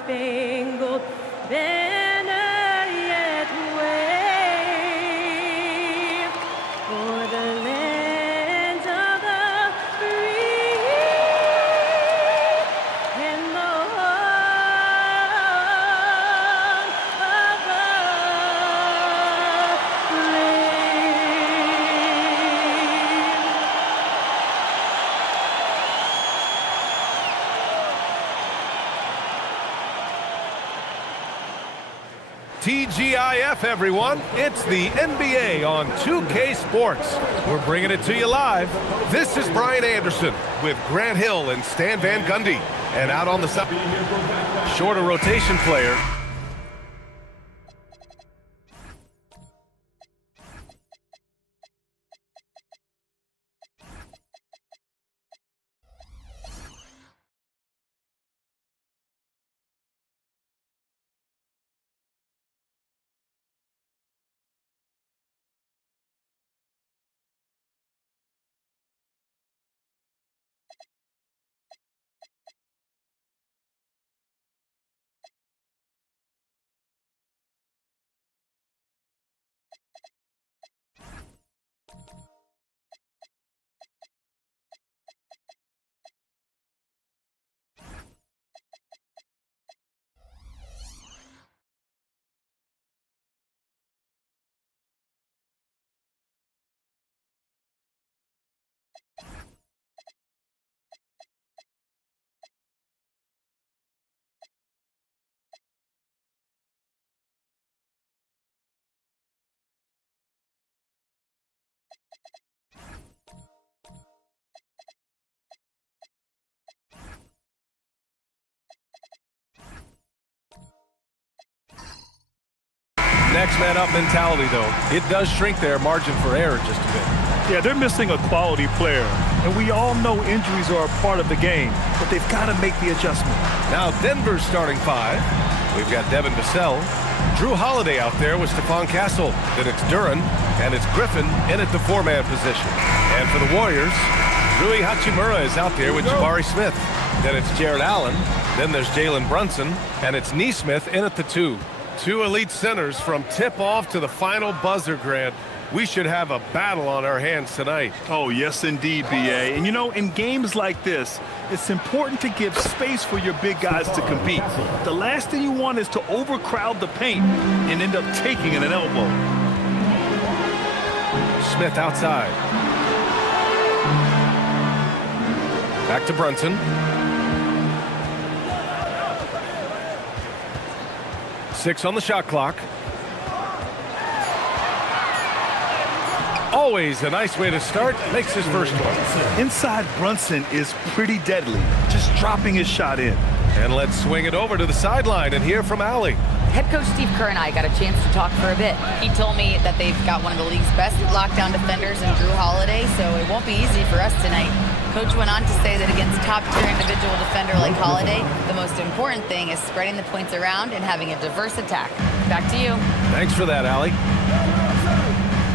star-spangled banner yet wave for the land of the free and the home of the TGIF, everyone. It's the NBA on 2K Sports. We're bringing it to you live. This is Brian Anderson with Grant Hill and Stan Van Gundy. And out on the side, shorter rotation player. Next man up mentality, though. It does shrink their margin for error just a bit. Yeah, they're missing a quality player, and we all know injuries are a part of the game, but they've got to make the adjustment. Now Denver's starting five. We've got Devin Vassell, Drew Holiday out there with Stephon Castle. Then it's Duran, and it's Griffin in at the four-man position. And for the Warriors, Rui Hachimura is out there with Jabari Smith. Then it's Jared Allen. Then there's Jalen Brunson, and it's Nesmith in at the two. Two elite centers from tip-off to the final buzzer, Grant. We should have a battle on our hands tonight. Oh, yes, indeed, B.A. And, you know, in games like this, it's important to give space for your big guys to compete. The last thing you want is to overcrowd the paint and end up taking an elbow. Smith outside. Back to Brunson. Six on the shot clock. Always a nice way to start. Makes his first one. Inside Brunson is pretty deadly, just dropping his shot in. And let's swing it over to the sideline and hear from Allie. Head coach Steve Kerr and I got a chance to talk for a bit. He told me that they've got one of the league's best lockdown defenders in Drew Holiday, so it won't be easy for us tonight. Coach went on to say that against top-tier individual defender like Holiday, the most important thing is spreading the points around and having a diverse attack. Back to you. Thanks for that, Allie.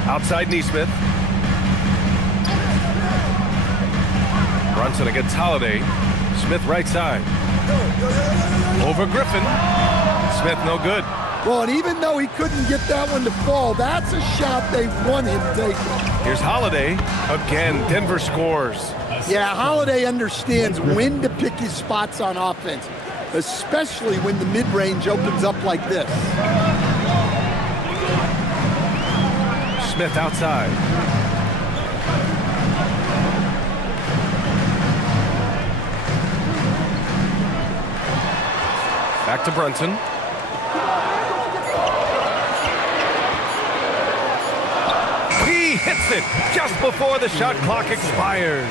Outside Nesmith. Brunson against Holiday. Smith right side. Over Griffin. Smith no good. Well, and even though he couldn't get that one to fall, that's a shot they want him taking. Here's Holiday. Again, Denver scores. Yeah, Holiday understands when to pick his spots on offense, especially when the mid-range opens up like this. Smith outside. Back to Brunson. He hits it just before the shot clock expires.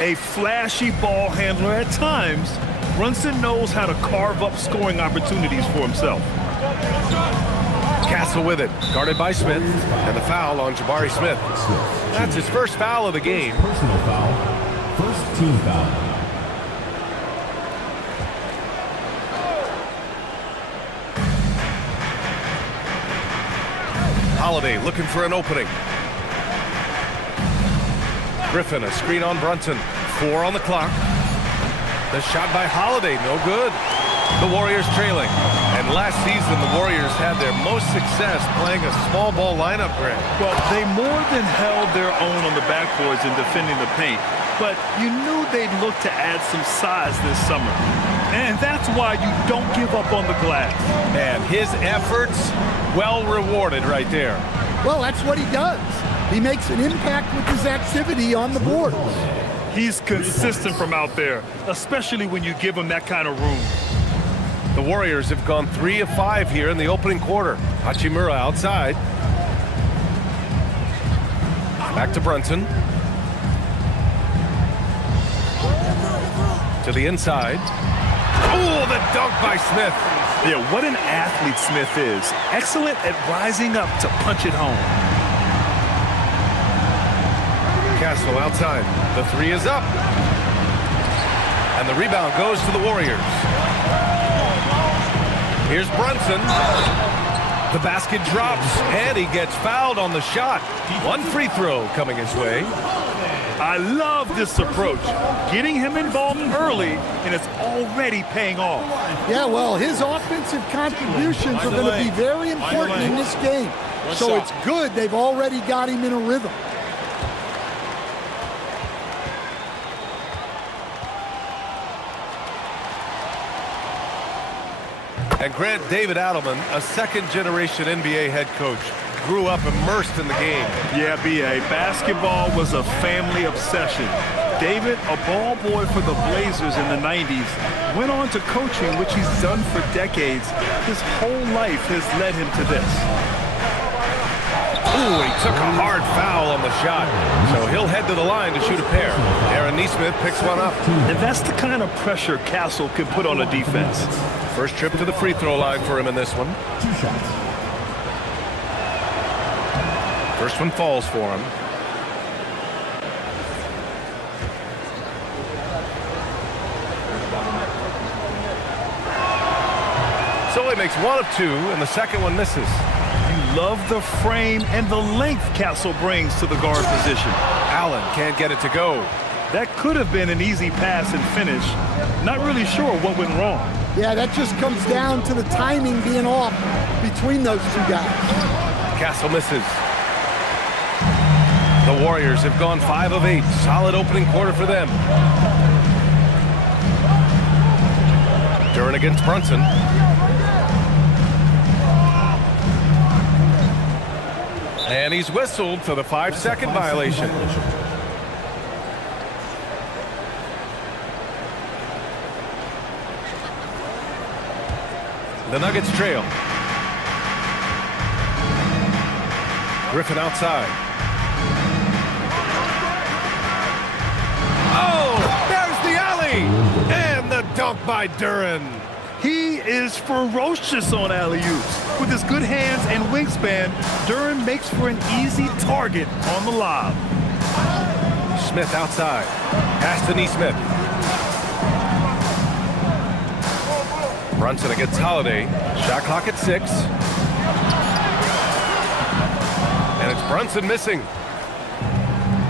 A flashy ball handler at times, Brunson knows how to carve up scoring opportunities for himself. Castle with it, guarded by Smith, and the foul on Jabari Smith. That's his first foul of the game. Personal foul, first team foul. Holiday looking for an opening. Griffin, a screen on Brunson. 4 on the clock. The shot by Holiday, no good. The Warriors trailing. And last season, the Warriors had their most success playing a small ball lineup, Greg. Well, they more than held their own on the backboards in defending the paint. But you knew they'd look to add some size this summer. And that's why you don't give up on the glass. And his efforts, well rewarded right there. Well, that's what he does. He makes an impact with his activity on the board. He's consistent from out there, especially when you give him that kind of room. The Warriors have gone 3 of 5 here in the opening quarter. Hachimura outside. Back to Brunson. To the inside. Oh, the dunk by Smith. Yeah, what an athlete Smith is. Excellent at rising up to punch it home. Castle outside. The 3 is up. And the rebound goes to the Warriors. Here's Brunson. The basket drops, and he gets fouled on the shot. One free throw coming his way. I love this approach. Getting him involved early, and it's already paying off. Yeah, well, his offensive contributions are going to be very important in this game. So it's good they've already got him in a rhythm. And Grant, David Adelman, a second-generation NBA head coach, grew up immersed in the game. Yeah, B.A., basketball was a family obsession. David, a ball boy for the Blazers in the 90s, went on to coaching, which he's done for decades. His whole life has led him to this. Ooh, he took a hard foul on the shot, so he'll head to the line to shoot a pair. Aaron Nesmith picks one up. And that's the kind of pressure Castle can put on a defense. First trip to the free throw line for him in this one. 2 shots. First one falls for him. So he makes 1 of 2, and the second one misses. You love the frame and the length Castle brings to the guard position. Allen can't get it to go. That could have been an easy pass and finish. Not really sure what went wrong. Yeah, that just comes down to the timing being off between those two guys. Castle misses. The Warriors have gone 5 of 8. Solid opening quarter for them. Duren against Brunson. And he's whistled for the 5-second violation. The Nuggets trail. Griffin outside. Oh, there's the alley! And the dunk by Duren. He is ferocious on alley-oops. With his good hands and wingspan, Duren makes for an easy target on the lob. Smith outside. Pass to Nesmith. Brunson against Holiday. Shot clock at 6. And it's Brunson missing.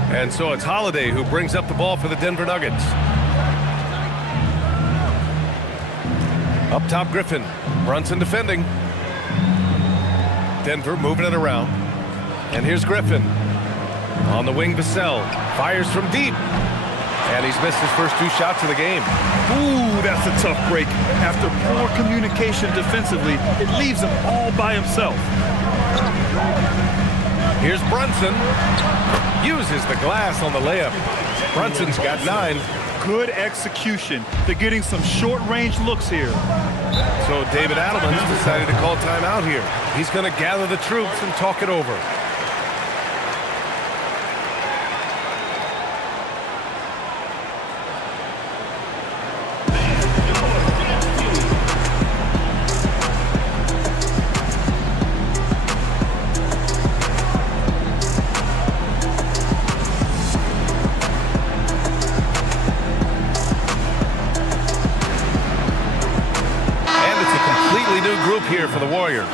And so it's Holiday who brings up the ball for the Denver Nuggets. Up top, Griffin. Brunson defending. Denver moving it around. And here's Griffin. On the wing, Vassell. Fires from deep. And he's missed his first 2 shots of the game. Ooh, that's a tough break. After poor communication defensively, it leaves him all by himself. Here's Brunson. Uses the glass on the layup. Brunson's got 9. Good execution. They're getting some short-range looks here. So David Adelman's decided to call timeout here. He's going to gather the troops and talk it over. Group here for the Warriors.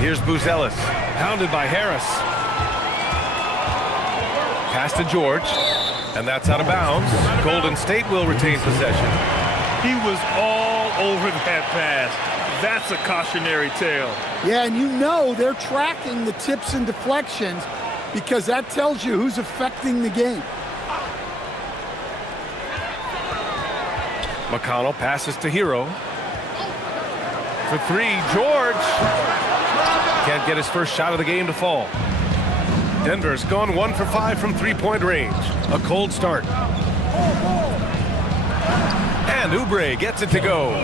Here's Buzelis, pounded by Harris. Pass to George, and that's out of bounds. Golden State will retain possession. He was all over that pass. That's a cautionary tale. Yeah, and you know they're tracking the tips and deflections because that tells you who's affecting the game. McConnell passes to Hero. For three, George. Can't get his first shot of the game to fall. Denver's gone 1 for 5 from three-point range. A cold start. And Oubre gets it to go.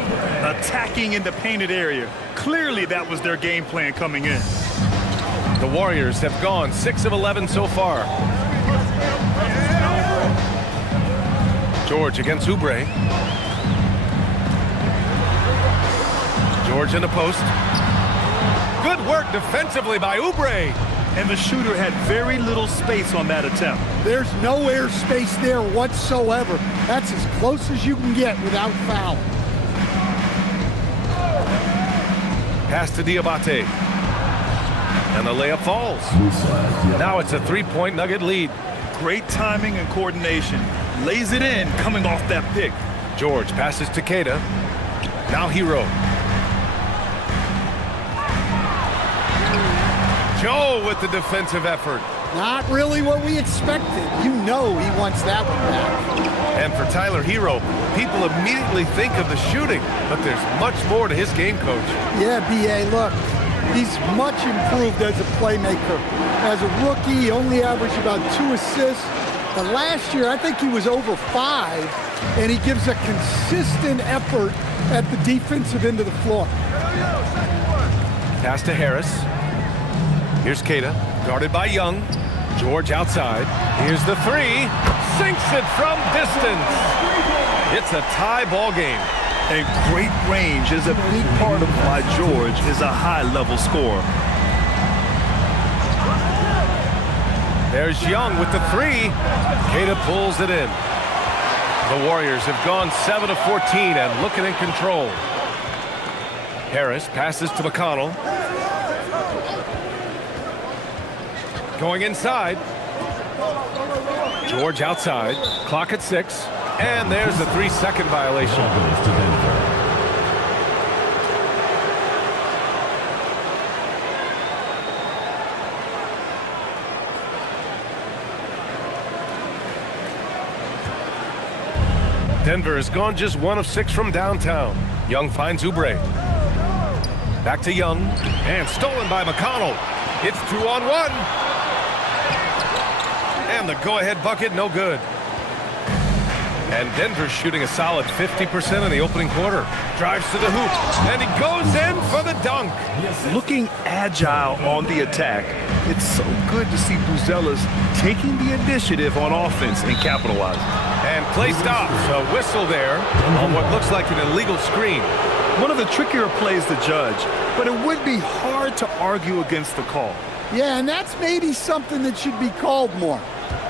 Attacking in the painted area. Clearly that was their game plan coming in. The Warriors have gone 6 of 11 so far. George against Oubre. George in the post. Good work defensively by Oubre. And the shooter had very little space on that attempt. There's no air space there whatsoever. That's as close as you can get without foul. Pass to Diabate. And the layup falls. Now it's a three-point Nugget lead. Great timing and coordination. Lays it in coming off that pick. George passes to Queta. Now Hero. Joe with the defensive effort. Not really what we expected. You know he wants that one back. And for Tyler Hero, people immediately think of the shooting, but there's much more to his game, Coach. Yeah, B.A., look, he's much improved as a playmaker. As a rookie, he only averaged about 2 assists. But last year, I think he was over 5, and he gives a consistent effort at the defensive end of the floor. Pass to Harris. Here's Queta, guarded by Young. George outside. Here's the three. Sinks it from distance. It's a tie ball game. And great range is a big part of why George is a high-level scorer. There's Young with the three. Queta pulls it in. The Warriors have gone 7 of 14 and looking in control. Harris passes to McConnell. Going inside. George outside. Clock at 6. And there's a 3-second violation. Denver has gone just 1 of 6 from downtown. Young finds Oubre. Back to Young. And stolen by McConnell. It's 2-on-1. And the go-ahead bucket, no good. And Denver's shooting a solid 50% in the opening quarter. Drives to the hoop, and he goes in for the dunk. Looking agile on the attack, it's so good to see Buzelis taking the initiative on offense and capitalizing. And play stops. A whistle there on what looks like an illegal screen. One of the trickier plays to judge, but it would be hard to argue against the call. Yeah, and that's maybe something that should be called more.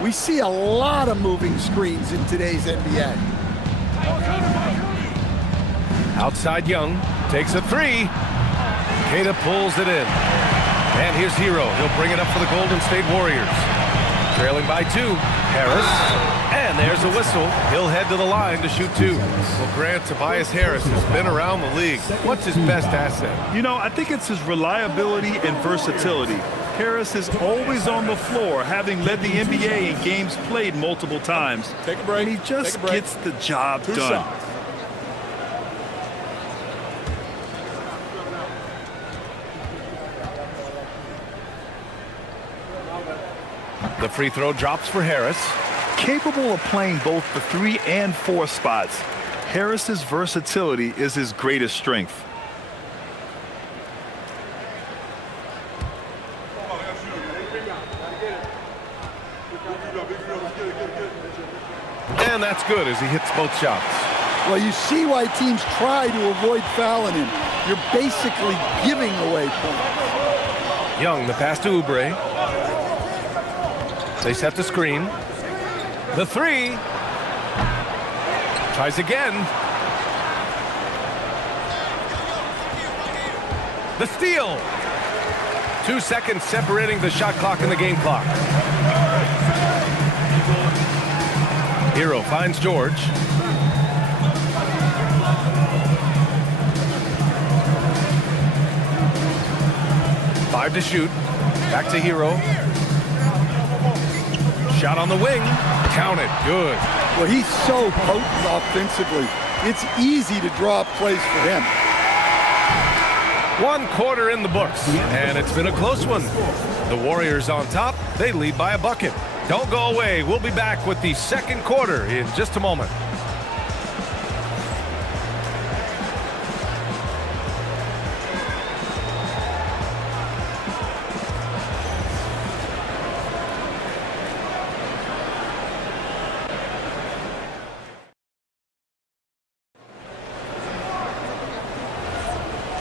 We see a lot of moving screens in today's NBA. Outside Young, takes a three. Queta pulls it in. And here's Hero. He'll bring it up for the Golden State Warriors. Trailing by 2. Harris. And there's a whistle. He'll head to the line to shoot 2. Well, Grant, Tobias Harris has been around the league. What's his best asset? You know, I think it's his reliability and versatility. Harris is always on the floor, having led the NBA in games played multiple times. Take a break. And he just gets the job done. Shots. The free throw drops for Harris. Capable of playing both the 3 and 4 spots, Harris's versatility is his greatest strength. And that's good as he hits both shots. Well, you see why teams try to avoid fouling him. You're basically giving away points. Young, the pass to Oubre. They set the screen. The three. Tries again. The steal. 2 seconds separating the shot clock and the game clock. Hero finds George. Five to shoot. Back to Hero. Shot on the wing. Count it. Good. Well, he's so potent offensively. It's easy to draw up plays for him. 1 quarter in the books, and it's been a close one. The Warriors on top. They lead by a bucket. Don't go away. We'll be back with the second quarter in just a moment.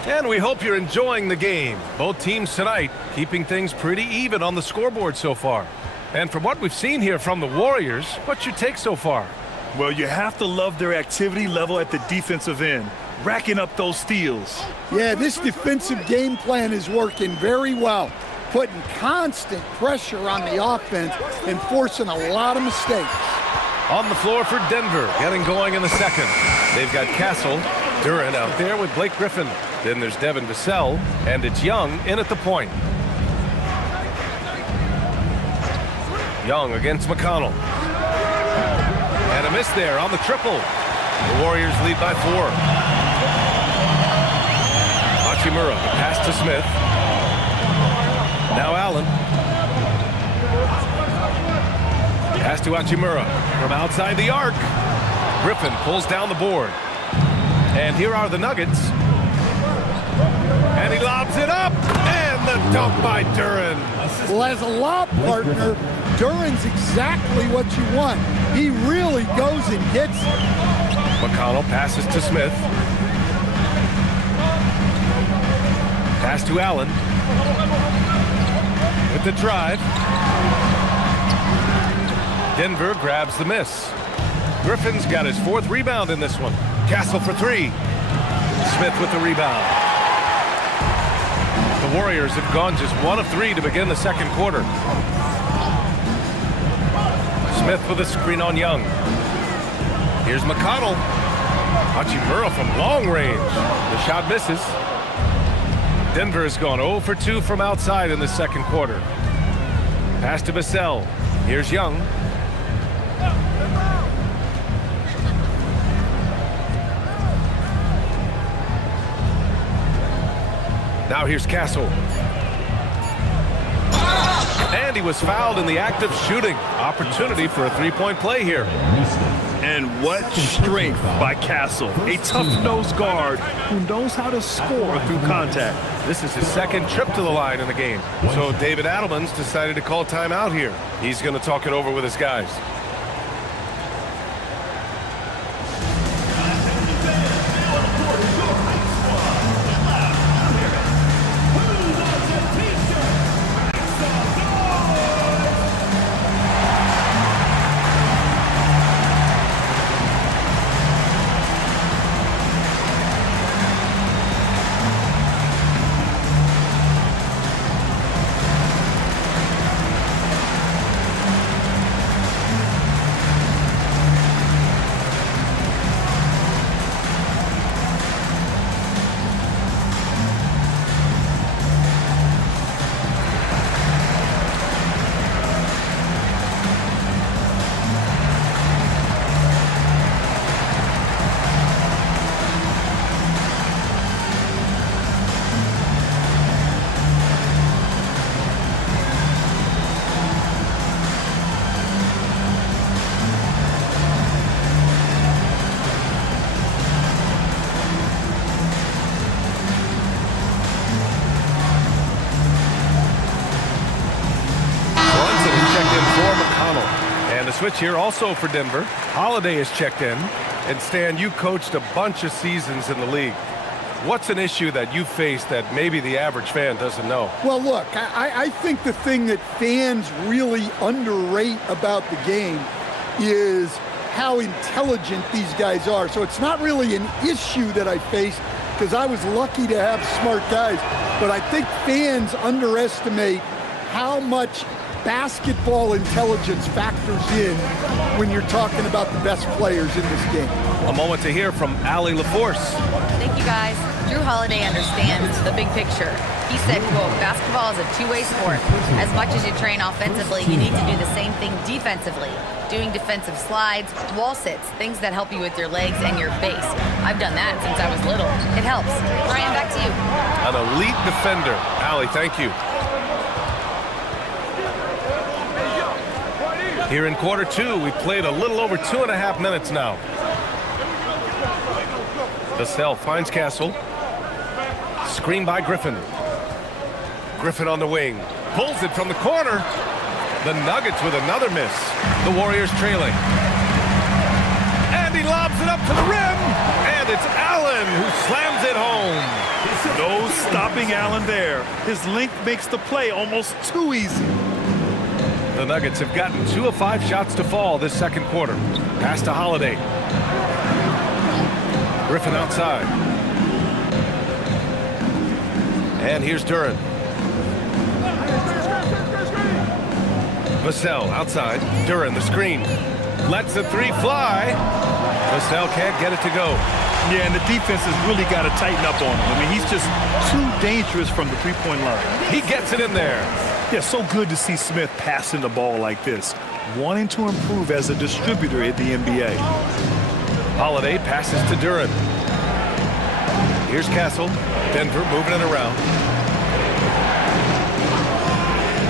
And we hope you're enjoying the game. Both teams tonight keeping things pretty even on the scoreboard so far. And from what we've seen here from the Warriors, what's your take so far? Well, you have to love their activity level at the defensive end, racking up those steals. Yeah, this defensive game plan is working very well, putting constant pressure on the offense and forcing a lot of mistakes. On the floor for Denver, getting going in the second. They've got Castle, Duran out there with Blake Griffin. Then there's Devin Vassell, and it's Young in at the point. Young against McConnell. And a miss there on the triple. The Warriors lead by 4. Hachimura, the pass to Smith. Now Allen. Pass to Hachimura from outside the arc. Griffin pulls down the board. And here are the Nuggets. And he lobs it up. And the dunk by Duran. Well, as a lob partner, Duran's exactly what you want. He really goes and gets it. McConnell passes to Smith. Pass to Allen. With the drive. Denver grabs the miss. Griffin's got his 4th rebound in this one. Castle for 3. Smith with the rebound. The Warriors have gone just 1 of 3 to begin the second quarter. Smith with a screen on Young. Here's McConnell. Hachimura from long range. The shot misses. Denver has gone 0 for 2 from outside in the second quarter. Pass to Vassell. Here's Young. Now here's Castle. And he was fouled in the act of shooting. Opportunity for a 3-point play here. And what strength by Castle. A tough-nosed guard who knows how to score through contact. This is his 2nd trip to the line in the game. So David Adelman's decided to call timeout here. He's going to talk it over with his guys. Switch here also for Denver. Holiday is checked in. And Stan, you coached a bunch of seasons in the league. What's an issue that you face that maybe the average fan doesn't know? Well, look, I think the thing that fans really underrate about the game is how intelligent these guys are. So it's not really an issue that I face. because I was lucky to have smart guys. But I think fans underestimate how much basketball intelligence factors in when you're talking about the best players in this game. A moment to hear from Allie LaForce. Thank you, guys. Drew Holiday understands the big picture. He said, quote, basketball is a two-way sport. As much as you train offensively, you need to do the same thing defensively. Doing defensive slides, wall sits, things that help you with your legs and your base. I've done that since I was little. It helps. Brian, back to you. An elite defender. Allie, thank you. Here in quarter two, we played a little over 2.5 minutes now. Vassell finds Castle. Screen by Griffin. Griffin on the wing. Pulls it from the corner. The Nuggets with another miss. The Warriors trailing. And he lobs it up to the rim. And it's Allen who slams it home. No stopping Allen there. His length makes the play almost too easy. The Nuggets have gotten 2 of 5 shots to fall this second quarter. Pass to Holiday. Griffin outside. And here's Duran. Vassell outside. Duran the screen. Lets the three fly. Vassell can't get it to go. Yeah, and the defense has really got to tighten up on him. I mean, he's just too dangerous from the three-point line. He gets it in there. Yeah, so good to see Smith passing the ball like this, wanting to improve as a distributor in the NBA. Holiday passes to Duran. Here's Castle. Denver moving it around.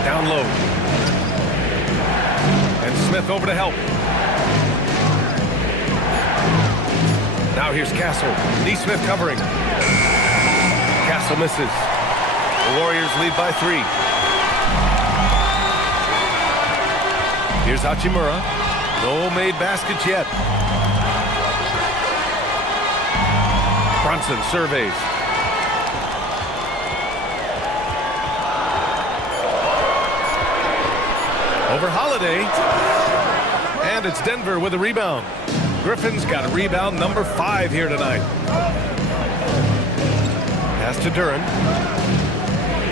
Down low. And Smith over to help. Now here's Castle. Neesmith covering. Castle misses. The Warriors lead by 3. Here's Hachimura. No made baskets yet. Brunson surveys. Over Holiday. And it's Denver with a rebound. Griffin's got a rebound number 5 here tonight. Pass to Duran.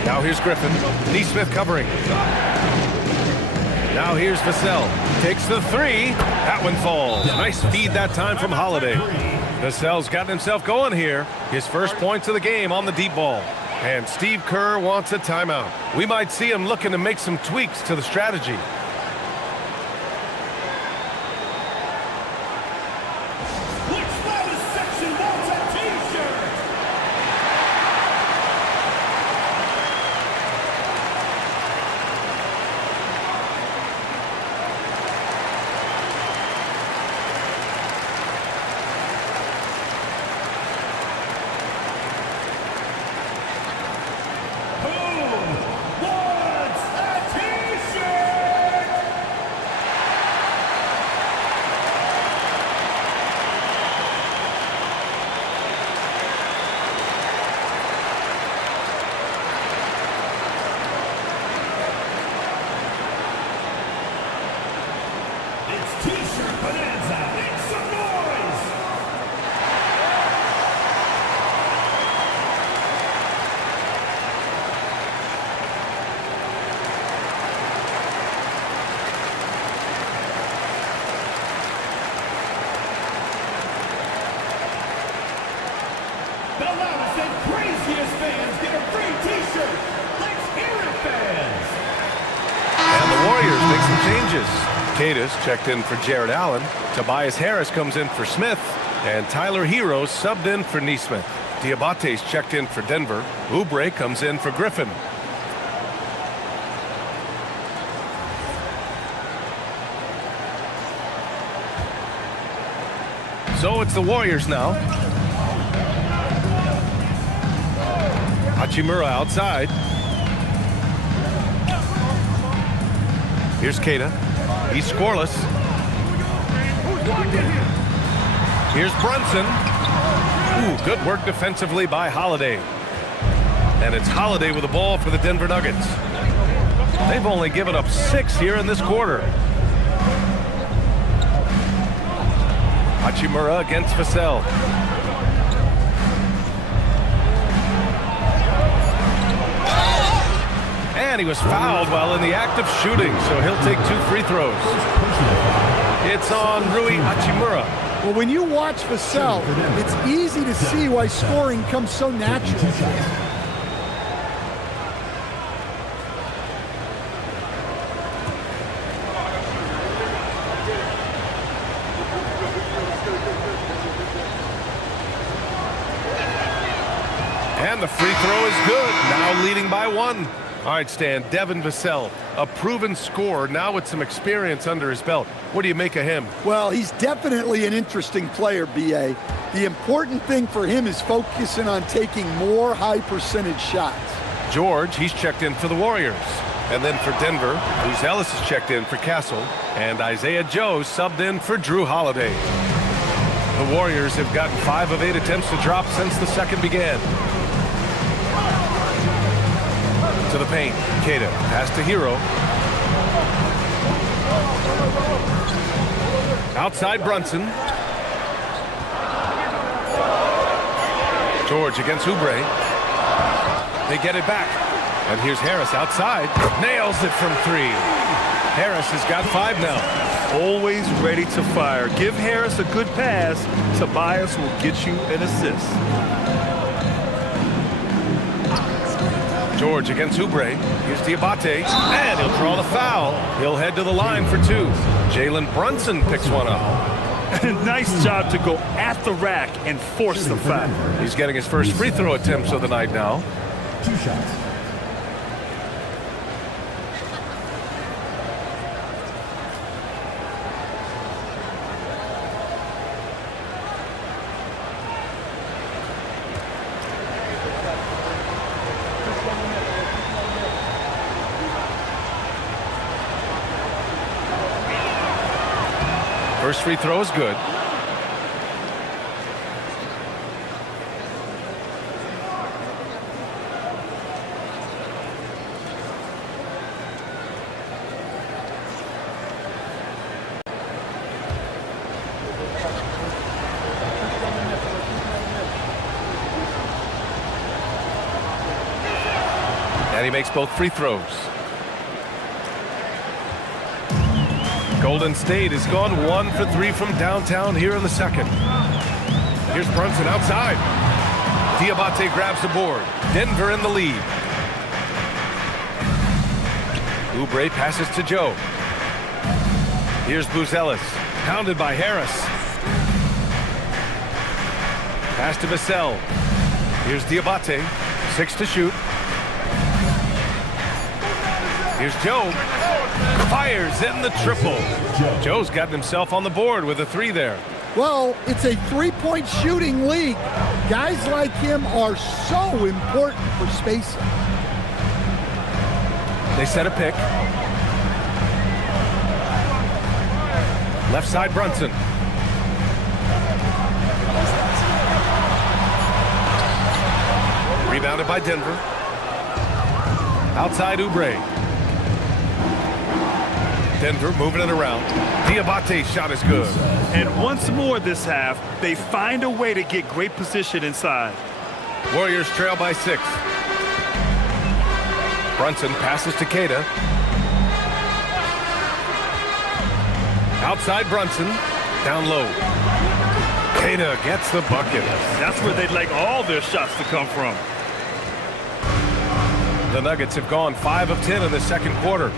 Now here's Griffin. Neesmith covering. Now here's Vassell. Takes the 3. That one falls. Nice feed that time from Holiday. Vassell's gotten himself going here. His first points of the game on the deep ball. And Steve Kerr wants a timeout. We might see him looking to make some tweaks to the strategy. The loudest and craziest fans get a free t-shirt. Let's hear it, fans. And the Warriors make some changes. Cadis checked in for Jared Allen. Tobias Harris comes in for Smith. And Tyler Hero subbed in for Neesmith. Diabate's checked in for Denver. Oubre comes in for Griffin. So it's the Warriors now. Hachimura outside. Here's Keita. He's scoreless. Here's Brunson. Ooh, good work defensively by Holiday. And it's Holiday with the ball for the Denver Nuggets. They've only given up 6 here in this quarter. Hachimura against Vassell. And he was fouled while in the act of shooting, so he'll take 2 free throws. It's on Rui Hachimura. Well, when you watch Vassell, it's easy to see why scoring comes so natural. And the free throw is good, now leading by 1. All right, Stan, Devin Vassell, a proven scorer, now with some experience under his belt. What do you make of him? Well, he's definitely an interesting player, B.A. The important thing for him is focusing on taking more high-percentage shots. George, he's checked in for the Warriors. And then for Denver, Booz Ellis is checked in for Castle. And Isaiah Joe subbed in for Drew Holiday. The Warriors have gotten 5 of 8 attempts to drop since the second began. To the paint, Keita, pass to Hero. Outside Brunson. George against Oubre. They get it back. And here's Harris outside. Nails it from 3. Harris has got 5 now. Always ready to fire. Give Harris a good pass. Tobias will get you an assist. George against Oubre. Here's Diabate. And he'll draw the foul. He'll head to the line for 2. Jalen Brunson picks one up. Nice job to go at the rack and force the foul. He's getting his first free throw attempts of the night now. 2 shots. First free throw is good. And he makes both free throws. Golden State has gone 1 for 3 from downtown here in the second. Here's Brunson outside. Diabate grabs the board. Denver in the lead. Oubre passes to Joe. Here's Booz Ellis. Pounded by Harris. Pass to Vassell. Here's Diabate. 6 to shoot. Here's Joe. Fires in the triple. Joe's gotten himself on the board with a 3 there. Well, it's a 3-point shooting league. Guys like him are so important for spacing. They set a pick. Left side Brunson. Rebounded by Denver. Outside Oubre. Denver moving it around. Diabate's shot is good. And once more this half, they find a way to get great position inside. Warriors trail by 6. Brunson passes to Keita. Outside Brunson. Down low. Keita gets the bucket. That's where they'd like all their shots to come from. The Nuggets have gone 5 of 10 in the second quarter.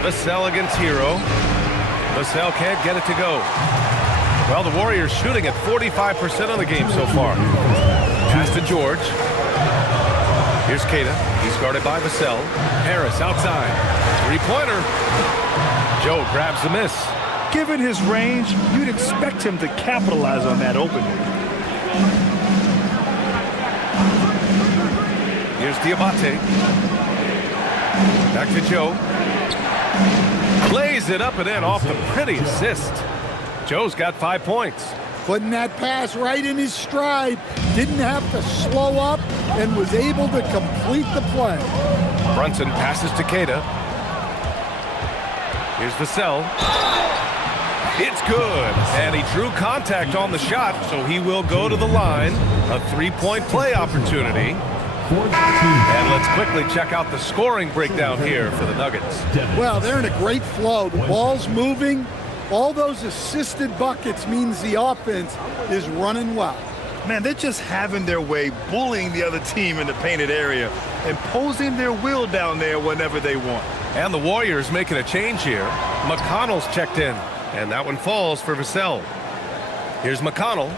Vassell against Hero. Vassell can't get it to go. Well, the Warriors shooting at 45% of the game so far. Pass to George. Here's Keita. He's guarded by Vassell. Harris outside. 3-pointer. Joe grabs the miss. Given his range, you'd expect him to capitalize on that opening. Here's Diabate. Back to Joe. Plays it up and in off the pretty assist. Joe's got 5 points. Putting that pass right in his stride. Didn't have to slow up and was able to complete the play. Brunson passes to Keita. Here's Vassell. It's good. And he drew contact on the shot, so he will go to the line. A 3-point play opportunity 14. And let's quickly check out the scoring breakdown here for the Nuggets. Well, they're in a great flow. The ball's moving. All those assisted buckets means the offense is running well. Man, they're just having their way, bullying the other team in the painted area, imposing their will down there whenever they want. And the Warriors making a change here. McConnell's checked in, and that one falls for Vassell. Here's McConnell.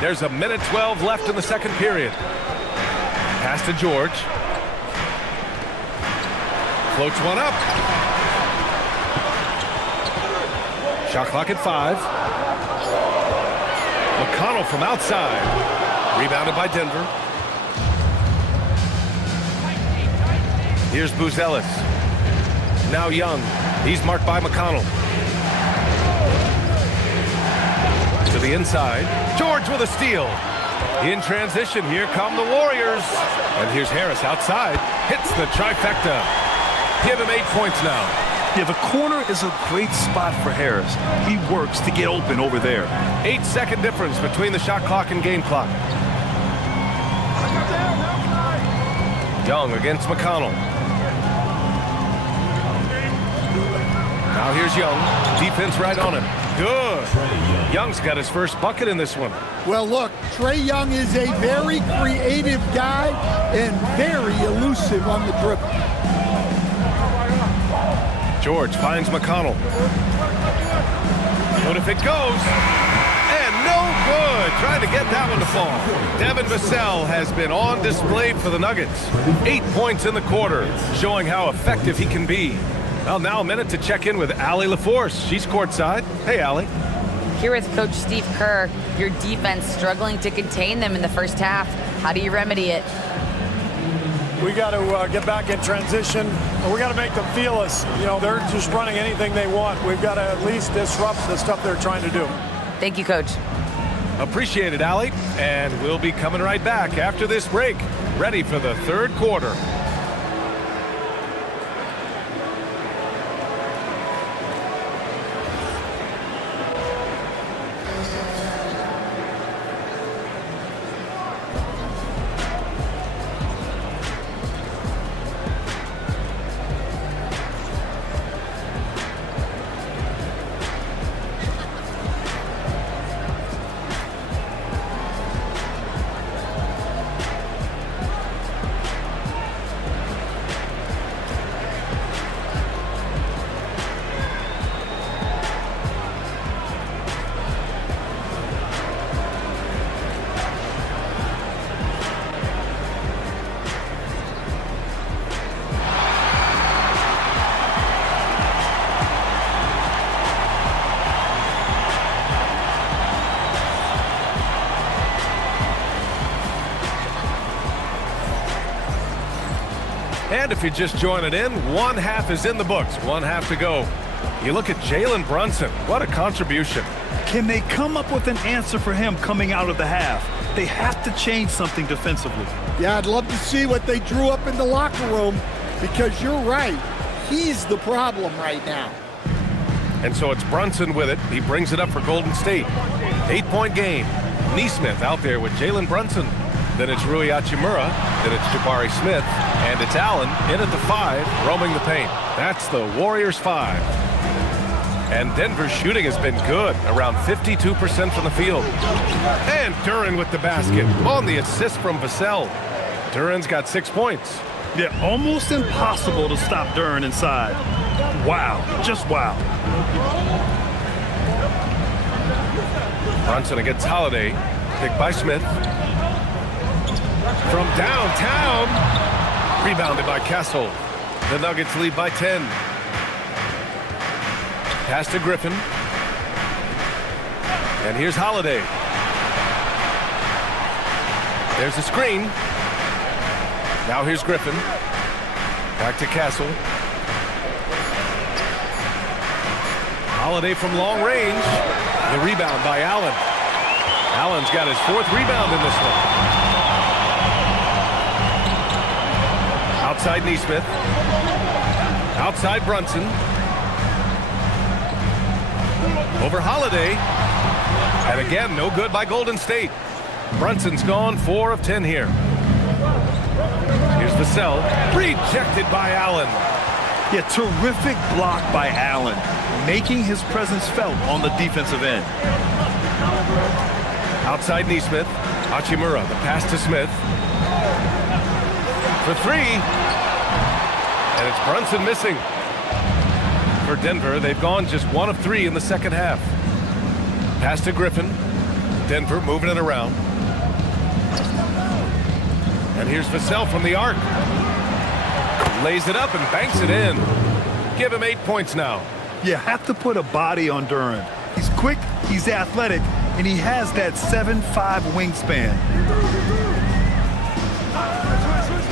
There's a minute 12 left in the second period. Pass to George. Floats one up. Shot clock at 5. McConnell from outside. Rebounded by Denver. Here's Buzelis. Now Young. He's marked by McConnell. To the inside. George with a steal. In transition, here come the Warriors. And here's Harris outside. Hits the trifecta. Give him 8 points now. Yeah, the corner is a great spot for Harris. He works to get open over there. 8-second difference between the shot clock and game clock. Young against McConnell. Now here's Young. Defense right on him. Good. Young's got his first bucket in this one. Well, look, Trae Young is a very creative guy and very elusive on the dribble. George finds McConnell. What if it goes? And no good. Trying to get that one to fall. Devin Vassell has been on display for the Nuggets. 8 points in the quarter, showing how effective he can be. Well, now a minute to check in with Allie LaForce. She's courtside. Hey, Allie. Here with Coach Steve Kerr, your defense struggling to contain them in the first half. How do you remedy it? We got to get back in transition. We got to make them feel us. You know, they're just running anything they want. We've got to at least disrupt the stuff they're trying to do. Thank you, Coach. Appreciate it, Allie. And we'll be coming right back after this break, ready for the third quarter. And if you're just joining in, one half is in the books, one half to go. You look at Jalen Brunson. What a contribution. Can they come up with an answer for him coming out of the half? They have to change something defensively. Yeah, I'd love to see what they drew up in the locker room because you're right. He's the problem right now. And so it's Brunson with it. He brings it up for Golden State. 8-point game. Neesmith out there with Jalen Brunson. Then it's Rui Hachimura. Then it's Jabari Smith. And it's Allen in at the 5, roaming the paint. That's the Warriors 5. And Denver's shooting has been good, around 52% from the field. And Duren with the basket on the assist from Vassell. Duren's got 6 points. Yeah, almost impossible to stop Duren inside. Wow, just wow. Brunson against Holiday, picked by Smith. From downtown, rebounded by Castle. The Nuggets lead by 10. Pass to Griffin. And here's Holiday. There's a screen. Now here's Griffin. Back to Castle. Holiday from long range. The rebound by Allen. Allen's got his 4th rebound in this one. Outside Neesmith. Outside Brunson. Over Holiday. And again, no good by Golden State. Brunson's gone 4 of 10 here. Here's Vassell, rejected by Allen. Yeah, terrific block by Allen, making his presence felt on the defensive end. Outside Neesmith, Hachimura, the pass to Smith. For 3. And it's Brunson missing. For Denver, they've gone just 1 of 3 in the second half. Pass to Griffin. Denver moving it around. And here's Vassell from the arc. Lays it up and banks it in. Give him 8 points now. You have to put a body on Duren. He's quick, he's athletic, and he has that 7'5" wingspan.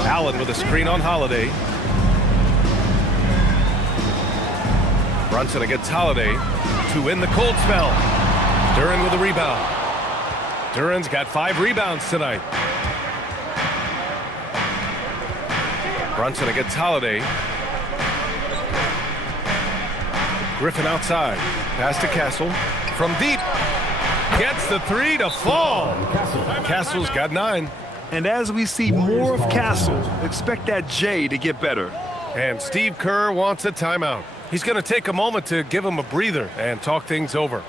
Allen with a screen on Holiday. Brunson against Holiday to win the cold spell. Duren with a rebound. Duren's got 5 rebounds tonight. Brunson against Holiday. Griffin outside. Pass to Castle. From deep. Gets the 3 to fall. Castle's got 9. And as we see more of Castle, expect that J to get better. And Steve Kerr wants a timeout. He's going to take a moment to give him a breather and talk things over.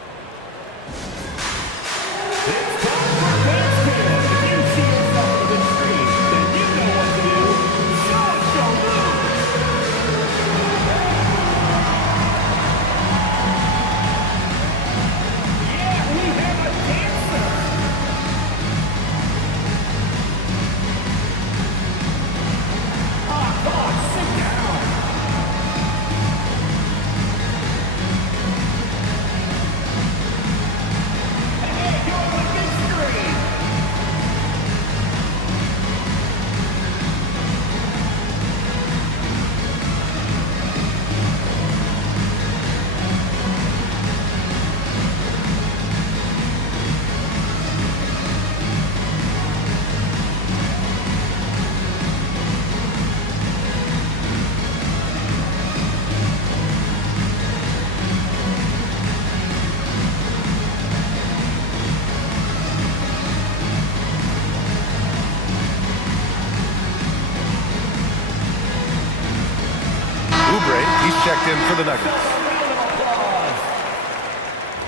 He's checked in for the Nuggets.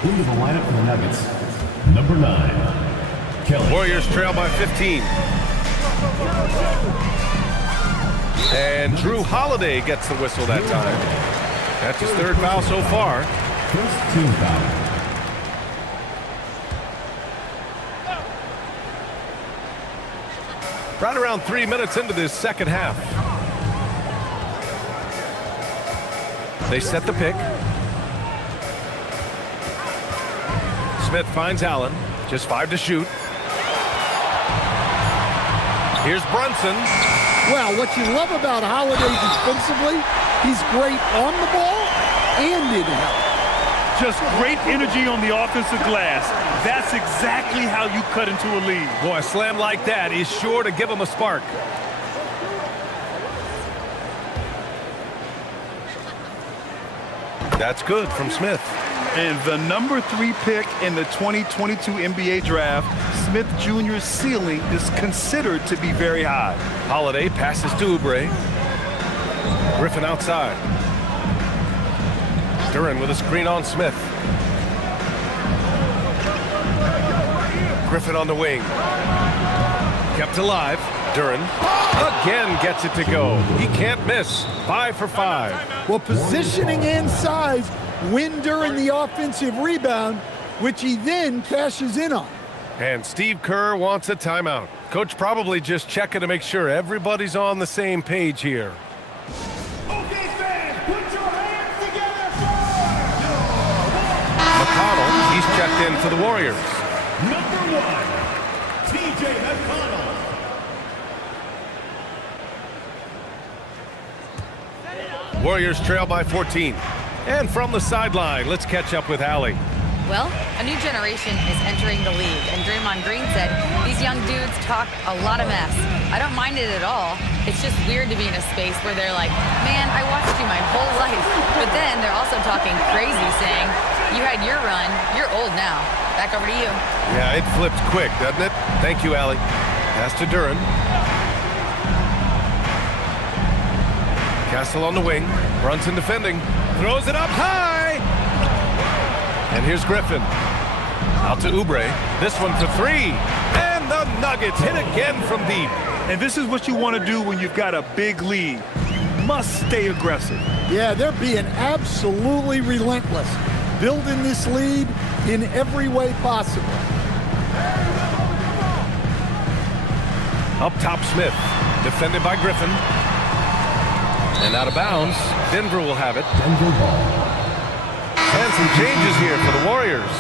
Into the lineup for the Nuggets, number 9, Kelly. Warriors trail by 15. And Drew Holiday gets the whistle that time. That's his 3rd foul so far. First team foul. Right around 3 minutes into this second half. They set the pick. Smith finds Allen. Just 5 to shoot. Here's Brunson. Well, what you love about Holiday defensively, he's great on the ball and in help. Just great energy on the offensive glass. That's exactly how you cut into a lead. Boy, a slam like that is sure to give him a spark. That's good from Smith. And the number 3 pick in the 2022 NBA draft, Smith Jr.'s ceiling is considered to be very high. Holiday passes to Oubre. Griffin outside. Duren with a screen on Smith. Griffin on the wing. Kept alive. Duren again gets it to go. He can't miss. 5 for 5. Well, positioning and size win during the offensive rebound, which he then cashes in on. And Steve Kerr wants a timeout. Coach probably just checking to make sure everybody's on the same page here. Okay, fans, put your hands together McConnell, he's checked in for the Warriors. for number 1, T.J. McConnell. Warriors trail by 14. And from the sideline, let's catch up with Allie. Well, a new generation is entering the league, and Draymond Green said these young dudes talk a lot of mess. I don't mind it at all. It's just weird to be in a space where they're like, man, I watched you my whole life. But then they're also talking crazy, saying, you had tried your run. You're old now. Back over to you. Yeah, it flipped quick, doesn't it? Thank you, Allie. Pass to Duran. Castle on the wing. Brunson defending. Throws it up high. And here's Griffin. Out to Oubre. This one for three. And the Nuggets hit again from deep. And this is what you want to do when you've got a big lead. Must stay aggressive. Yeah, they're being absolutely relentless, building this lead in every way possible. Up top, Smith. Defended by Griffin. And out of bounds. Denver will have it. And some changes here for the Warriors.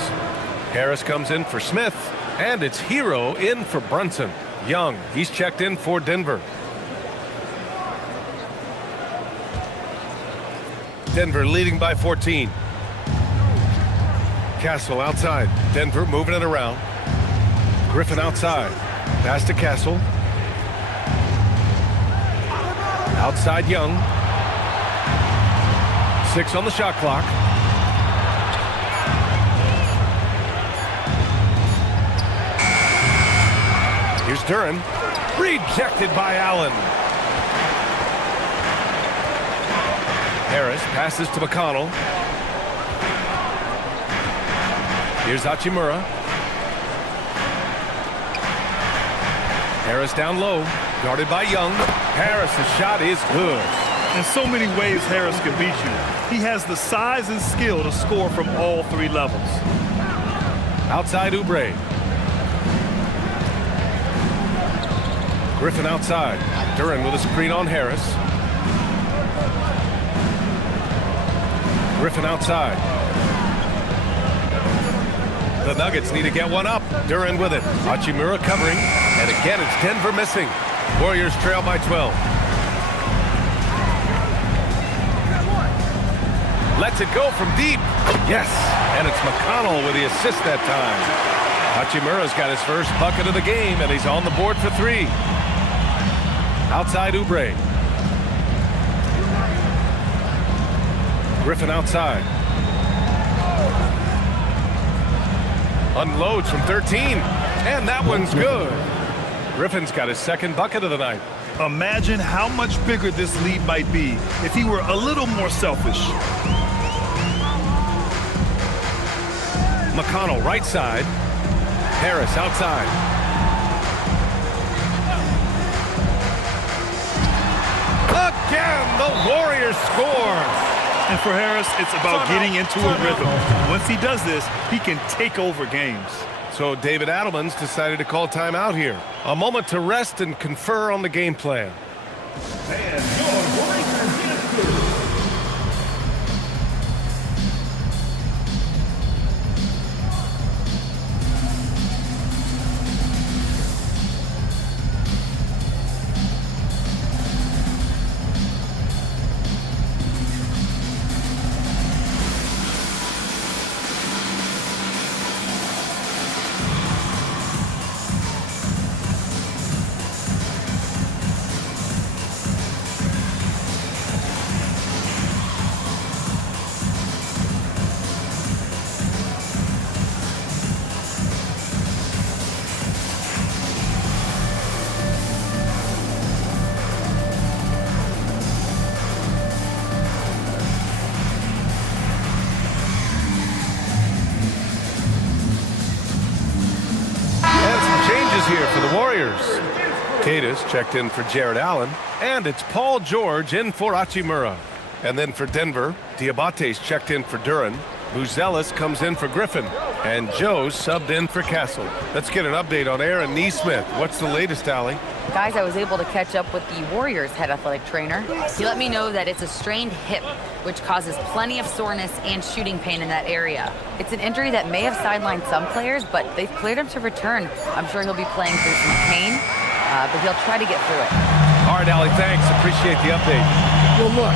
Harris comes in for Smith. And it's Hero in for Brunson. Young, he's checked in for Denver. Denver leading by 14. Castle outside. Denver moving it around. Griffin outside. Pass to Castle. Outside Young. 6 on the shot clock. Here's Duran. Rejected by Allen. Harris passes to McConnell. Here's Hachimura. Harris down low. Guarded by Young. Harris's shot is good. In so many ways, Harris can beat you. He has the size and skill to score from all three levels. Outside Oubre. Griffin outside. Duran with a screen on Harris. Griffin outside. The Nuggets need to get one up. Duran with it. Hachimura covering. And again, it's Denver missing. Warriors trail by 12. Lets it go from deep. Yes. And it's McConnell with the assist that time. Hachimura's got his first bucket of the game, and he's on the board for 3. Outside Oubre. Griffin outside. Unloads from 13. And that one's good. Griffin's got his second bucket of the night. Imagine how much bigger this lead might be if he were a little more selfish. McConnell right side. Harris outside. Again, the Warriors score. And for Harris, it's about getting into a rhythm. Once he does this, he can take over games. So David Adelman's decided to call timeout here. A moment to rest and confer on the game plan. And your Warriors answer. Here for the Warriors. Cadis checked in for Jared Allen, and it's Paul George in for Hachimura. And then for Denver, Diabate's checked in for Duran. Buzelis comes in for Griffin, and Joe subbed in for Castle. Let's get an update on Aaron Neesmith. What's the latest, Allie? Guys, I was able to catch up with the Warriors head athletic trainer. He let me know that it's a strained hip, which causes plenty of soreness and shooting pain in that area. It's an injury that may have sidelined some players, but they've cleared him to return. I'm sure he'll be playing through some pain, but he'll try to get through it. All right, Allie, thanks. Appreciate the update. Well, look,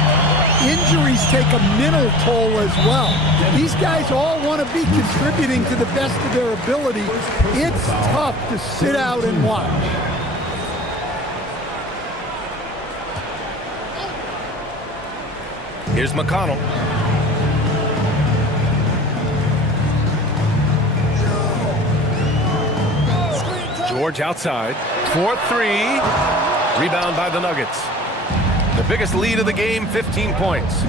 injuries take a mental toll as well. These guys all want to be contributing to the best of their ability. It's tough to sit out and watch. Here's McConnell. George outside. 4-3. Rebound by the Nuggets. The biggest lead of the game, 15 points.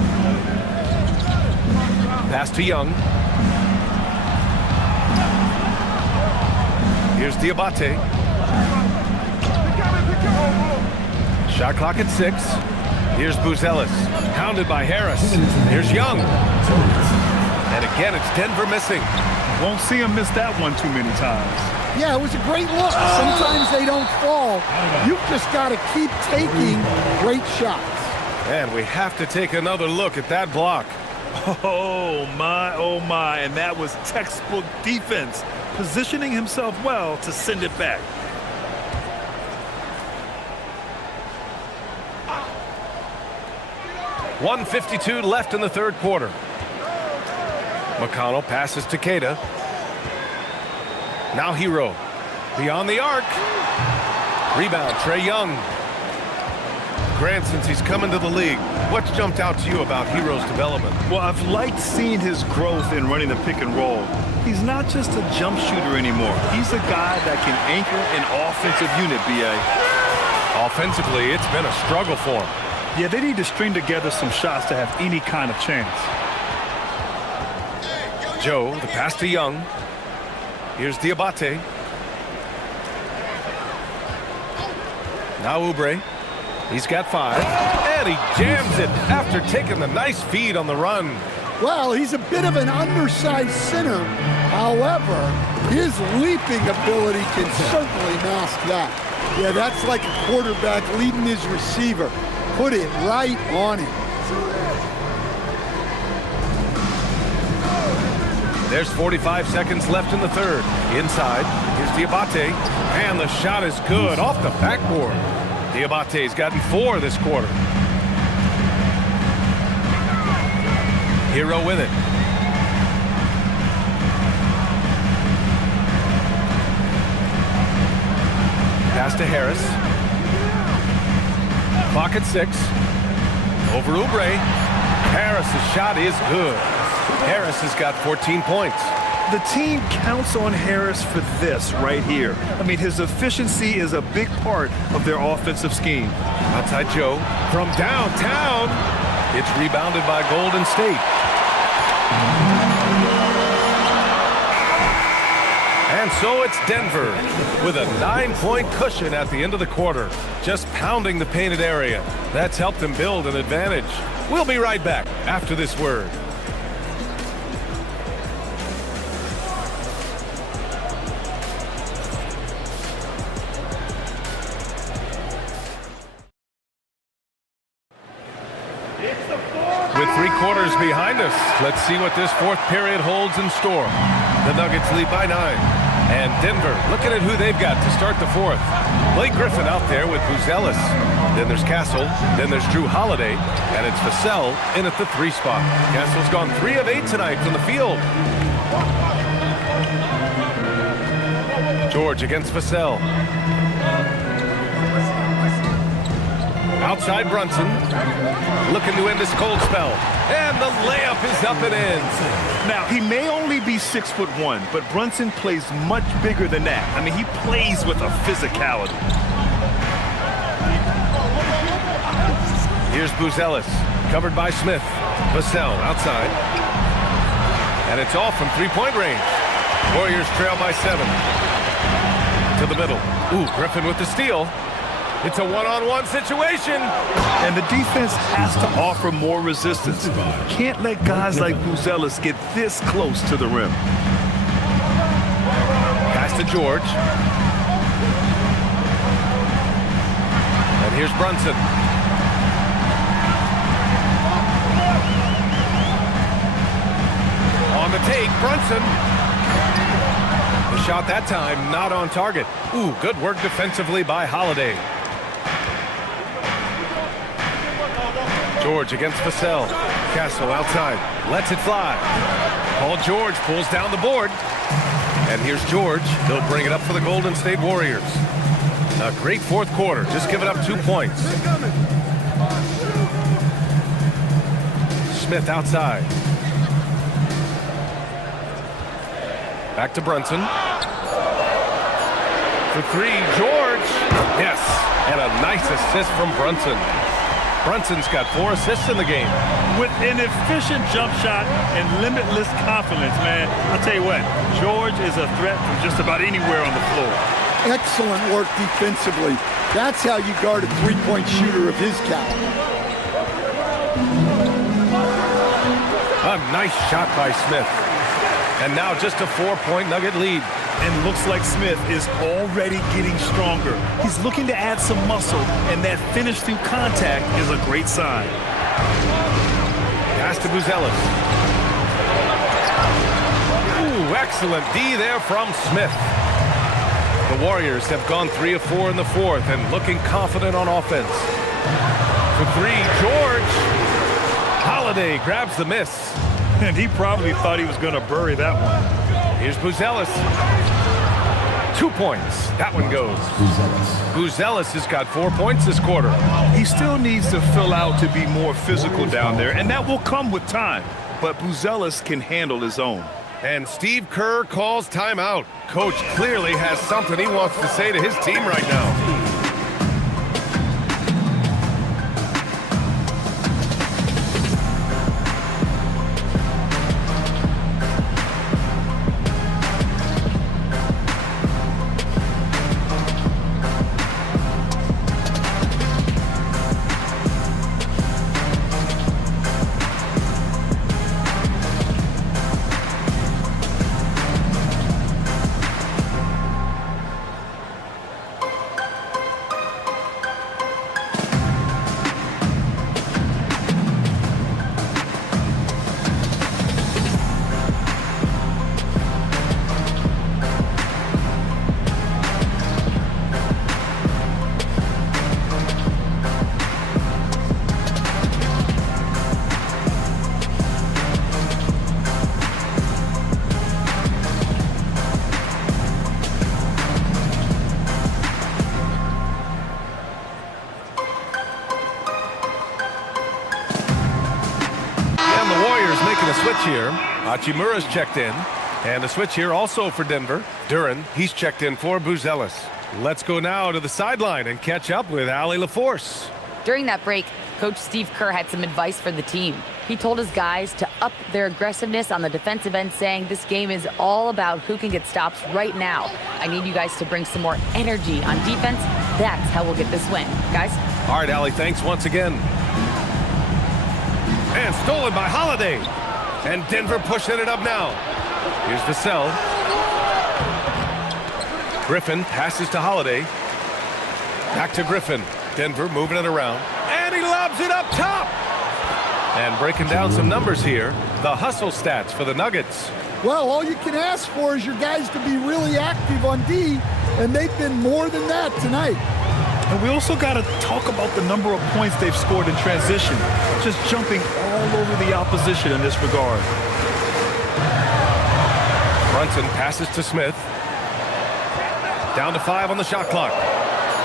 Pass to Young. Here's Diabate. Shot clock at 6. Here's Buzelis. Hounded by Harris. Here's Young. And again, it's Denver missing. Won't see him miss that one too many times. Yeah, it was a great look. Sometimes they don't fall. You've just got to keep taking great shots. And we have to take another look at that block. Oh my, and that was textbook defense, positioning himself well to send it back. .152 left in the third quarter. McConnell passes to Queta. Now Hero. Beyond the arc. Rebound, Trae Young. Grant, since he's come into the league, what's jumped out to you about Hero's development? Well, I've liked seeing his growth in running the pick and roll. He's not just a jump shooter anymore. He's a guy that can anchor an offensive unit, B.A. Offensively, it's been a struggle for him. Yeah, they need to string together some shots to have any kind of chance. Joe, the pass to Young. Here's Diabate. Now Oubre. He's got 5. And he jams it after taking the nice feed on the run. Well, he's a bit of an undersized center. However, his leaping ability can certainly mask that. Yeah, that's like a quarterback leading his receiver. Put it right on him. There's 45 seconds left in the third. Inside, here's Diabate. And the shot is good off the backboard. Diabate's gotten 4 this quarter. Hero with it. Pass to Harris. Clock at 6. Over Oubre. Harris's shot is good. Harris has got 14 points. The team counts on Harris for this right here. I mean, his efficiency is a big part of their offensive scheme. Outside Joe from downtown. It's rebounded by Golden State. And so it's Denver with a 9-point cushion at the end of the quarter, just pounding the painted area. That's helped them build an advantage. We'll be right back after this word. With 3 quarters behind us, let's see what this fourth period holds in store. The Nuggets lead by 9. And Denver looking at who they've got to start the fourth. Blake Griffin out there with Buzelis. Then there's Castle. Then there's Drew Holiday. And it's Vassell in at the 3 spot. Castle's gone 3 of 8 tonight from the field. George against Vassell. Outside Brunson, looking to end this cold spell. And the layup is up and in. Now, he may only be 6'1", but Brunson plays much bigger than that. I mean, he plays with a physicality. Here's Buzelis, covered by Smith. Vassell outside. And it's off from 3-point range. Warriors trail by 7. To the middle. Ooh, Griffin with the steal. It's a one-on-one situation. And the defense has to offer more resistance. Can't let guys like Buzelis get this close to the rim. Pass to George. And here's Brunson. On the take, Brunson. The shot that time not on target. Ooh, good work defensively by Holiday. George against Vassell. Castle outside. Lets it fly. Paul George pulls down the board. And here's George. He'll bring it up for the Golden State Warriors. A great fourth quarter. Just giving up 2 points. Smith outside. Back to Brunson. For three, George. Yes, and a nice assist from Brunson. Brunson's got 4 assists in the game. With an efficient jump shot and limitless confidence, man, I'll tell you what, George is a threat from just about anywhere on the floor. Excellent work defensively. That's how you guard a three-point shooter of his caliber. A nice shot by Smith. And now just a 4-point Nugget lead. And looks like Smith is already getting stronger. He's looking to add some muscle, and that finish through contact is a great sign. Pass to Buzelis. Ooh, excellent D there from Smith. The Warriors have gone 3 of 4 in the fourth and looking confident on offense. For three, George. Holiday grabs the miss. And he probably thought he was going to bury that one. Here's Buzelis. 2 points. That one goes. Buzelis has got 4 points this quarter. He still needs to fill out to be more physical down there, and that will come with time. But Buzelis can handle his own. And Steve Kerr calls timeout. Coach clearly has something he wants to say to his team right now. Here, Hachimura's checked in, and a switch here also for Denver. Duren, he's checked in for Buzelis. Let's go now to the sideline and catch up with Allie LaForce. During that break, Coach Steve Kerr had some advice for the team. He told his guys to up their aggressiveness on the defensive end, saying this game is all about who can get stops right now. I need you guys to bring some more energy on defense. That's how we'll get this win. Guys? All right, Allie, thanks once again. And stolen by Holiday. And Denver pushing it up now. Here's Vassell. Griffin passes to Holiday. Back to Griffin. Denver moving it around. And he lobs it up top. And breaking down some numbers here. The hustle stats for the Nuggets. Well, all you can ask for is your guys to be really active on D, and they've been more than that tonight. And we also got to talk about the number of points they've scored in transition, just jumping all over the opposition in this regard. Brunson passes to Smith. Down to 5 on the shot clock.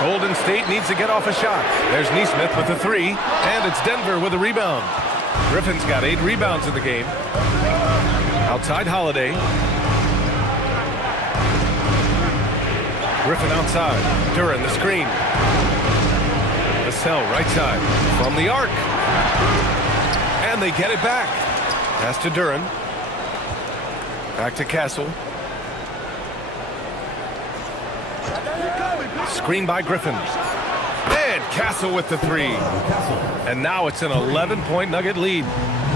Golden State needs to get off a shot. There's Nesmith with the 3, and it's Denver with a rebound. Griffin's got 8 rebounds in the game. Outside Holiday. Griffin outside. Duren the screen. Vassell right side from the arc. And they get it back. Pass to Duren. Back to Castle. Screen by Griffin. And Castle with the 3. And now it's an 11-point Nugget lead.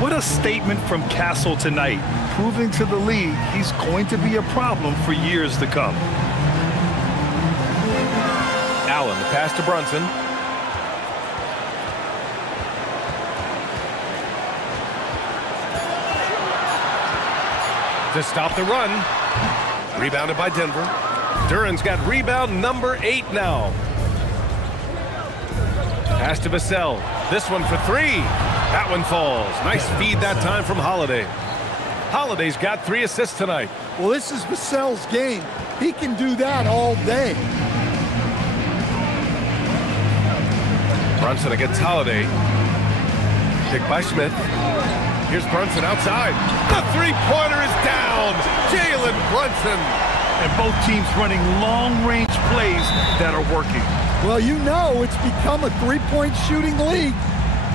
What a statement from Castle tonight, proving to the league he's going to be a problem for years to come. Allen, the pass to Brunson. To stop the run. Rebounded by Denver. Duren's got rebound number 8 now. Pass to Vassell. This one for 3. That one falls. Nice feed that time from Holiday. Holiday's got 3 assists tonight. Well, this is Vassell's game. He can do that all day. Brunson against Holiday. Picked by Smith. Here's Brunson outside. The 3-pointer is down. Jalen Brunson. and both teams running long-range plays that are working. Well, you know it's become a three-point shooting league.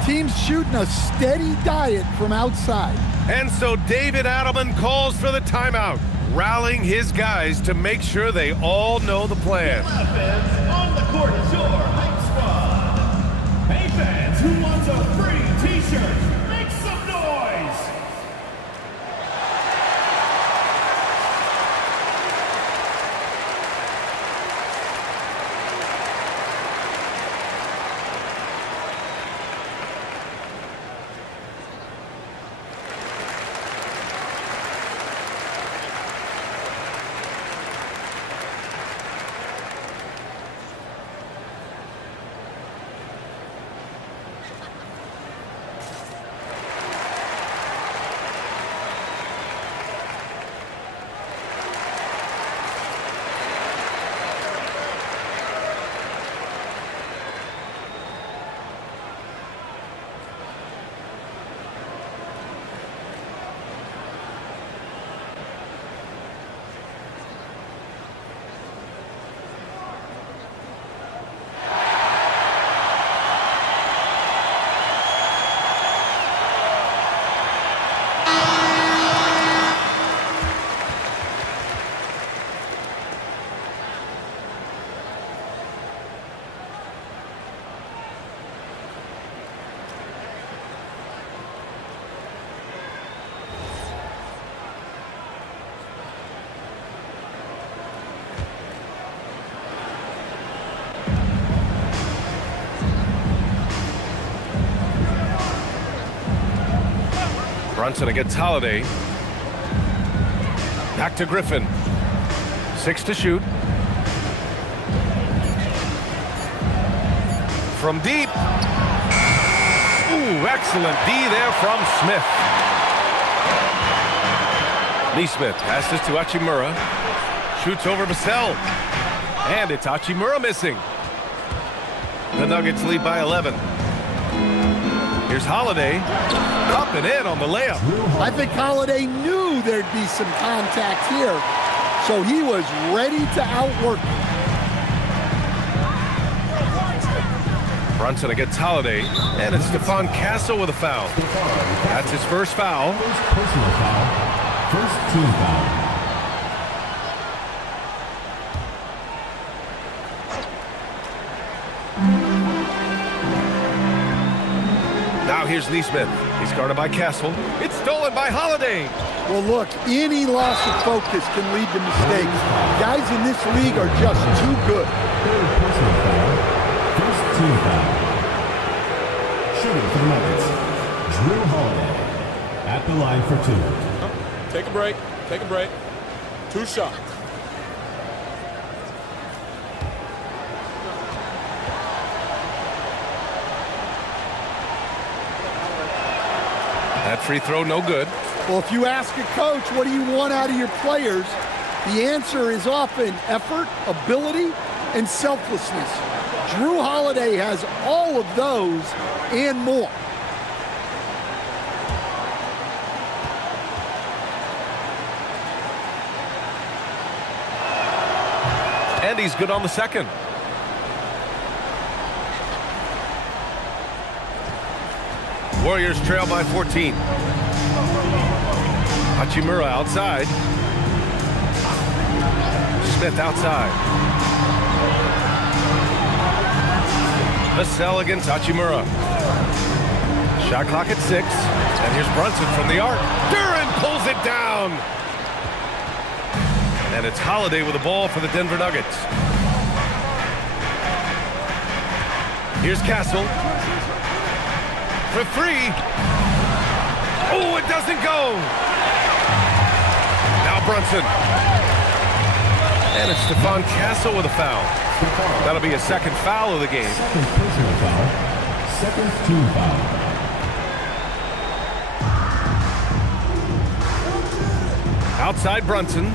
Teams shooting a steady diet from outside. And so David Adelman calls for the timeout, rallying his guys to make sure they all know the plan. Fans, on the court is your hype squad. Hey fans, who wants a free t-shirt? Make some noise! Brunson against Holiday. Back to Griffin. 6 to shoot. From deep. Ooh, excellent D there from Smith. Neesmith passes to Hachimura. Shoots over Vassell. And it's Hachimura missing. The Nuggets lead by 11. Here's Holiday. Up and in on the layup. I think Holiday knew there'd be some contact here, so he was ready to outwork it. Brunson against Holiday, and it's Stephon Castle with a foul. That's his first foul. First personal foul. First team foul. Now here's Neesmith. He's guarded by Castle. It's stolen by Holiday. Well, look, any loss of focus can lead to mistakes. Guys in this league are just too good. Third personal foul. First team foul. Shooting for the Nuggets, Drew Holiday. At the line for 2. Take a break. Take a break. 2 shots. That free throw, no good. Well, if you ask a coach, what do you want out of your players? The answer is often effort, ability, and selflessness. Drew Holiday has all of those and more. And he's good on the second. Warriors trail by 14. Hachimura outside. Smith outside. Vassell against Hachimura. Shot clock at 6. And here's Brunson from the arc. Duran pulls it down. And it's Holiday with the ball for the Denver Nuggets. Here's Castle. For 3. Oh, it doesn't go. Now Brunson. And it's Stephon Castle with a foul. That'll be a second foul of the game. Second personal foul. Second team foul. Outside Brunson.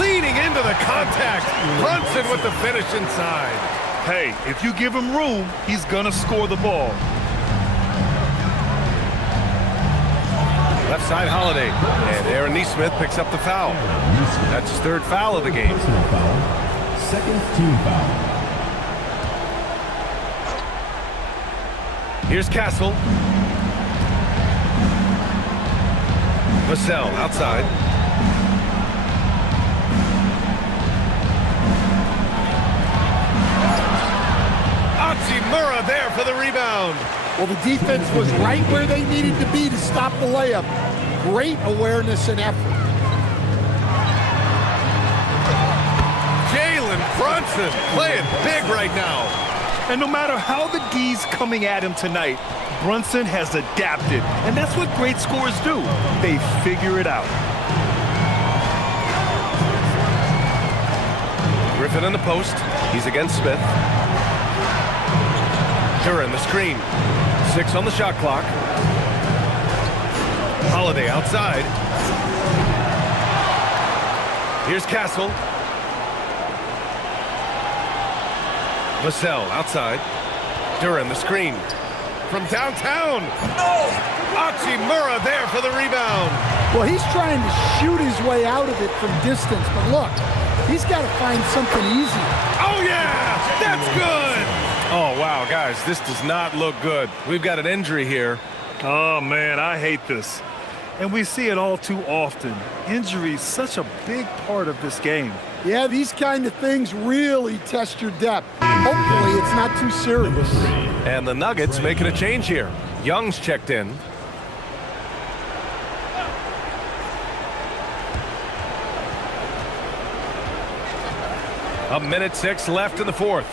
Leaning into the contact. Brunson with the finish inside. Hey, if you give him room, he's gonna score the ball. Left side, Holiday. And Aaron Neesmith picks up the foul. That's his third foul of the game. Personal foul. Second team foul. Here's Castle. Vassell outside. Murrah there for the rebound. Well, the defense was right where they needed to be to stop the layup. Great awareness and effort. Jalen Brunson playing big right now. And no matter how the D's coming at him tonight, Brunson has adapted. And that's what great scorers do. They figure it out. Griffin in the post. He's against Smith. Duran the screen. 6 on the shot clock. Holiday outside. Here's Castle. Vassell outside. Duran the screen. From downtown. Oh! Murrah there for the rebound. Well, he's trying to shoot his way out of it from distance, but look, he's got to find something easy. Oh, yeah! That's good! Oh, wow, guys, this does not look good. We've got an injury here. Oh, man, I hate this. And we see it all too often. Injury is such a big part of this game. Yeah, these kind of things really test your depth. Hopefully, it's not too serious. And the Nuggets making a change here. Young's checked in. A minute 6 left in the fourth.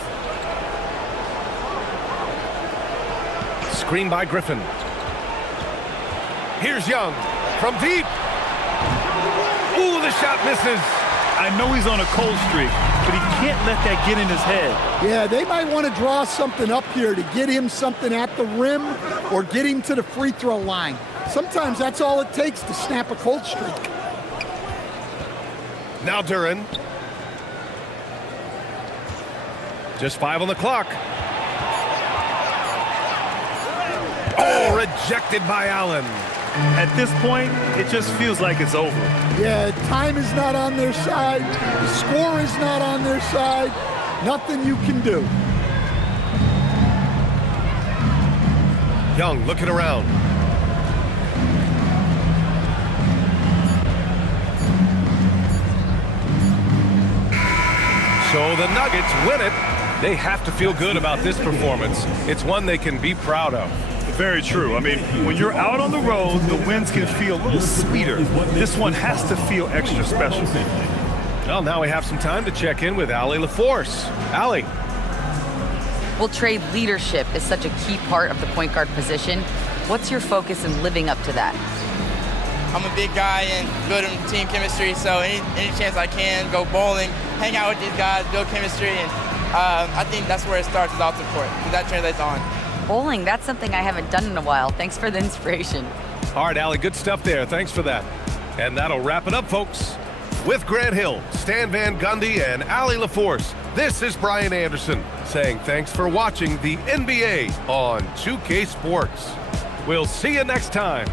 Screen by Griffin. Here's Young from deep. Ooh, the shot misses. I know he's on a cold streak, but he can't let that get in his head. Yeah, they might want to draw something up here to get him something at the rim or get him to the free throw line. Sometimes that's all it takes to snap a cold streak. Now Duran. Just 5 on the clock. Oh, rejected by Allen. At this point, it just feels like it's over. Yeah, time is not on their side. The score is not on their side. Nothing you can do. Young looking around. So the Nuggets win it. They have to feel good about this performance. It's one they can be proud of. Very true. I mean, when you're out on the road, the wins can feel a little sweeter. This one has to feel extra special. Well, now we have some time to check in with Allie LaForce. Allie. Well, Trey, leadership is such a key part of the point guard position. What's your focus in living up to that? I'm a big guy and building team chemistry, so any chance I can, go bowling, hang out with these guys, build chemistry, and I think that's where it starts is off the court, because that translates on. Bowling, that's something I haven't done in a while. Thanks for the inspiration. All right, Allie, good stuff there. Thanks for that. And that'll wrap it up, folks. With Grant Hill, Stan Van Gundy, and Allie LaForce, this is Brian Anderson saying thanks for watching the NBA on 2K Sports. We'll see you next time.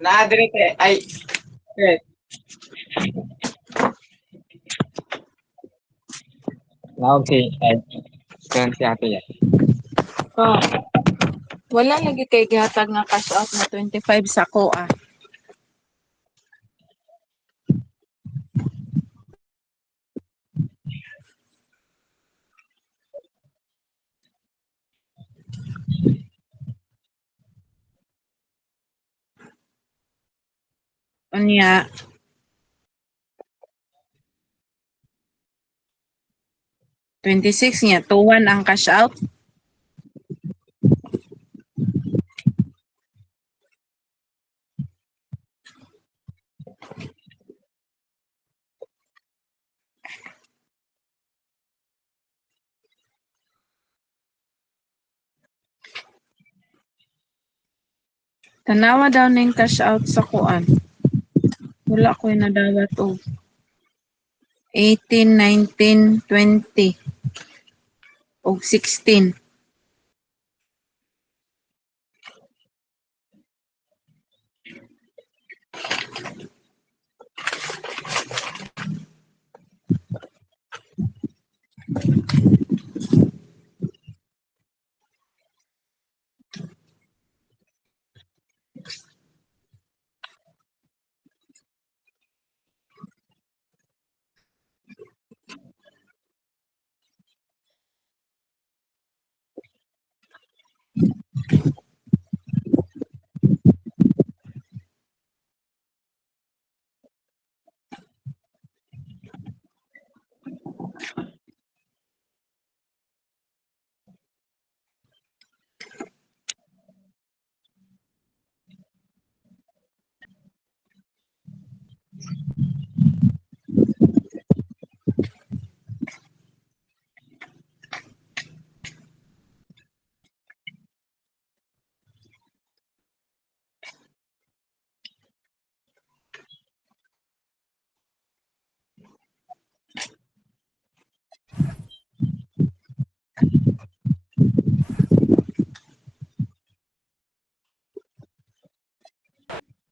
Na-adrete. Ay, correct. Okay. Ay, ganun si ate yan. Oh, wala lagi kay gihatag nga cash out na 25 sa ko. Unya, 26 niya, 2-1 ang cash out. Tanawa daw ning cash out sa kuan. Wala ko nadawat og 18, 19, 20 og 16.